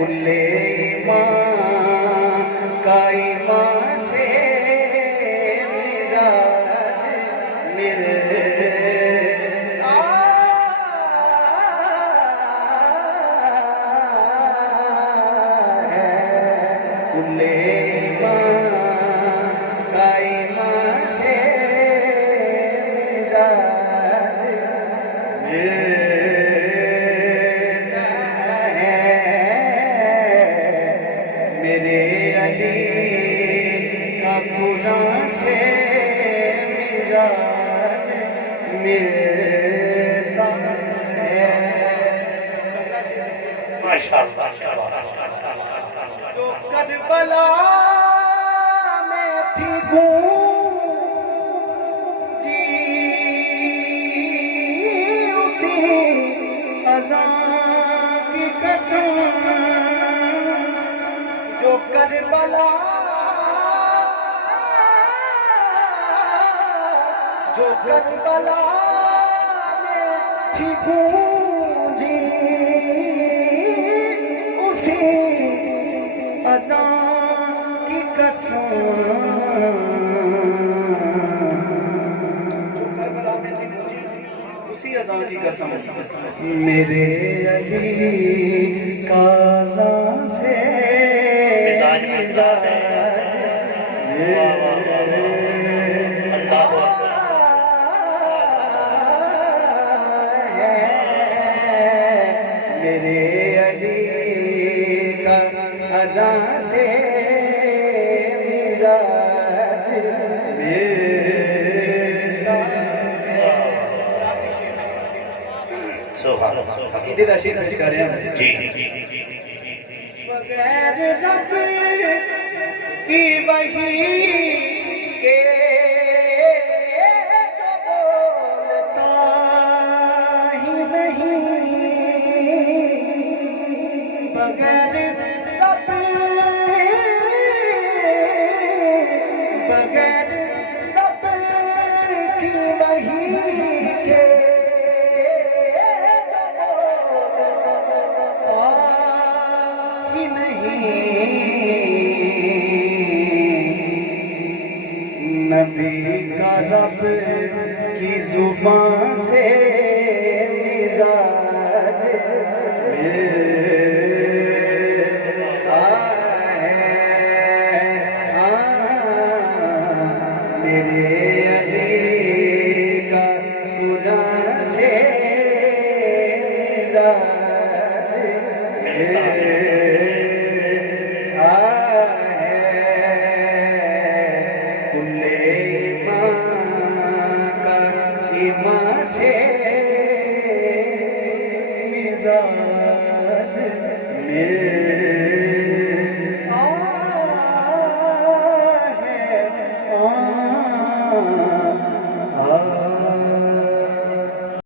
کل ایمان کا ایمان سے مزاج ملتا ہے کل ایمان کا ایمان سے مزاج ملتا ہے میرے علی کا گناہ سے مزاج ملتا ہے جو کربلا میں تھی گونجی اسی اذان کی قسم جو کربلا میں تھی گونجی اسی اذان کی قسم جو کربلا میں تھی گونجی اسی اذان کی قسم میرے علی کا اذان سے مزاج میرے علی کا اذان سے مزاج ملتا عقیدے کا شعر پیش کر رہے ہیں بغیر رب کی وحی کے بغیر رب کی وحی کے ہی نہیں نبی کا رب کی زبان سے مزاج